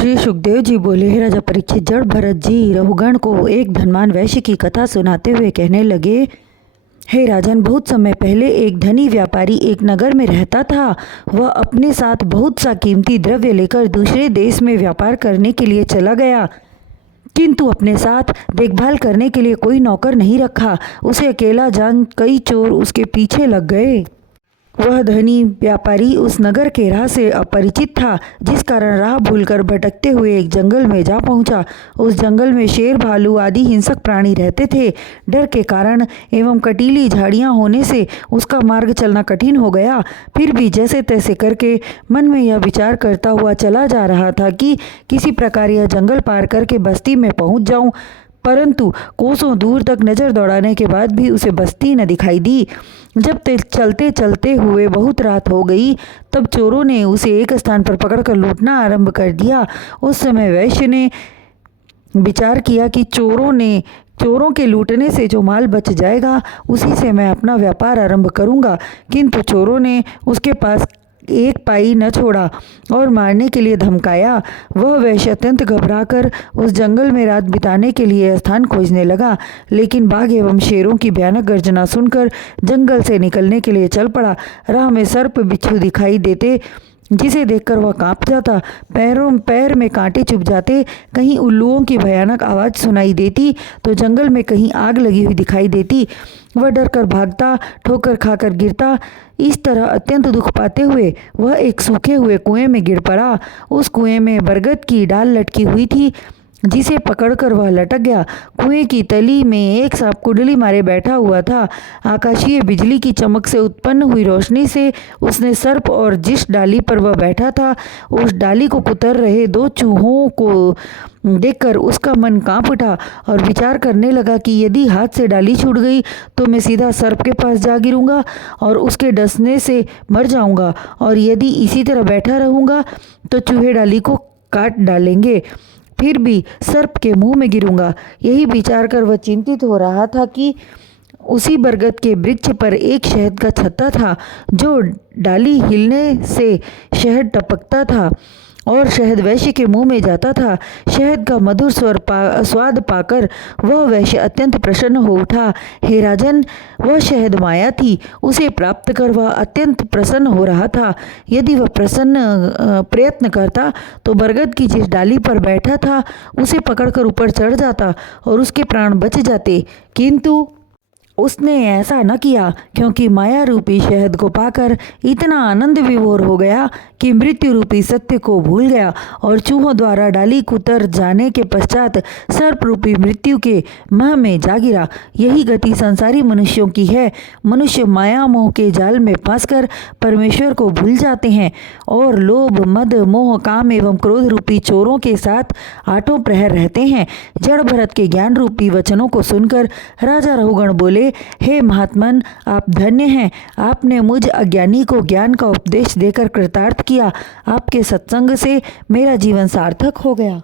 श्री सुखदेव जी बोले, हे राजा परीक्षित, जड़ भरत जी रहुगण को एक धनवान वैश्य की कथा सुनाते हुए कहने लगे, हे राजन, बहुत समय पहले एक धनी व्यापारी एक नगर में रहता था। वह अपने साथ बहुत सा कीमती द्रव्य लेकर दूसरे देश में व्यापार करने के लिए चला गया, किंतु अपने साथ देखभाल करने के लिए कोई नौकर नहीं रखा। उसे अकेला जान कई चोर उसके पीछे लग गए। वह धनी व्यापारी उस नगर के राह से अपरिचित था, जिस कारण राह भूलकर भटकते हुए एक जंगल में जा पहुंचा। उस जंगल में शेर, भालू आदि हिंसक प्राणी रहते थे। डर के कारण एवं कटीली झाड़ियां होने से उसका मार्ग चलना कठिन हो गया। फिर भी जैसे तैसे करके मन में यह विचार करता हुआ चला जा रहा था कि किसी प्रकार यह जंगल पार करके बस्ती में पहुंच जाऊं, परंतु कोसों दूर तक नजर दौड़ाने के बाद भी उसे बस्ती न दिखाई दी। जब चलते चलते हुए बहुत रात हो गई, तब चोरों ने उसे एक स्थान पर पकड़कर लूटना आरंभ कर दिया। उस समय वैश्य ने विचार किया कि चोरों के लूटने से जो माल बच जाएगा उसी से मैं अपना व्यापार आरंभ करूंगा। किंतु चोरों ने उसके पास एक पाई न छोड़ा और मारने के लिए धमकाया। वह वैश्य अत्यंत घबराकर उस जंगल में रात बिताने के लिए स्थान खोजने लगा, लेकिन बाघ एवं शेरों की भयानक गर्जना सुनकर जंगल से निकलने के लिए चल पड़ा। राह में सर्प बिच्छू दिखाई देते, जिसे देखकर वह कांप जाता। पैर में कांटे चुभ जाते। कहीं उल्लुओं की भयानक आवाज़ सुनाई देती तो जंगल में कहीं आग लगी हुई दिखाई देती। वह डर कर भागता, ठोकर खाकर गिरता। इस तरह अत्यंत दुख पाते हुए वह एक सूखे हुए कुएं में गिर पड़ा। उस कुएं में बरगद की डाल लटकी हुई थी, जिसे पकड़कर वह लटक गया। कुएं की तली में एक सांप कुंडली मारे बैठा हुआ था। आकाशीय बिजली की चमक से उत्पन्न हुई रोशनी से उसने सर्प और जिस डाली पर वह बैठा था उस डाली को कुतर रहे दो चूहों को देखकर उसका मन कांप उठा और विचार करने लगा कि यदि हाथ से डाली छूट गई तो मैं सीधा सर्प के पास जा गिरूंगा और उसके डसने से मर जाऊंगा, और यदि इसी तरह बैठा रहूंगा तो चूहे डाली को काट डालेंगे, फिर भी सर्प के मुंह में गिरूंगा। यही विचार कर वह चिंतित हो रहा था कि उसी बरगद के वृक्ष पर एक शहद का छत्ता था। जो डाली हिलने से शहद टपकता था और शहद वैश्य के मुंह में जाता था। शहद का मधुर स्वाद पाकर वह वैश्य अत्यंत प्रसन्न हो उठा। हे राजन, वह शहद माया थी, उसे प्राप्त कर वह अत्यंत प्रसन्न हो रहा था। यदि वह प्रयत्न करता तो बरगद की जिस डाली पर बैठा था उसे पकड़कर ऊपर चढ़ जाता और उसके प्राण बच जाते, किंतु उसने ऐसा न किया, क्योंकि माया रूपी शहद को पाकर इतना आनंद विभोर हो गया कि मृत्यु रूपी सत्य को भूल गया और चूहों द्वारा डाली कुतर जाने के पश्चात सर्प रूपी मृत्यु के मह में जा गिरा। यही गति संसारी मनुष्यों की है। मनुष्य माया मोह के जाल में फंसकर परमेश्वर को भूल जाते हैं और लोभ, मद, मोह, काम एवं क्रोध रूपी चोरों के साथ आठों प्रहर रहते हैं। जड़ भरत के ज्ञान रूपी वचनों को सुनकर राजा रहुगण बोले, हे महात्मन, आप धन्य हैं। आपने मुझ अज्ञानी को ज्ञान का उपदेश देकर कृतार्थ किया। आपके सत्संग से मेरा जीवन सार्थक हो गया।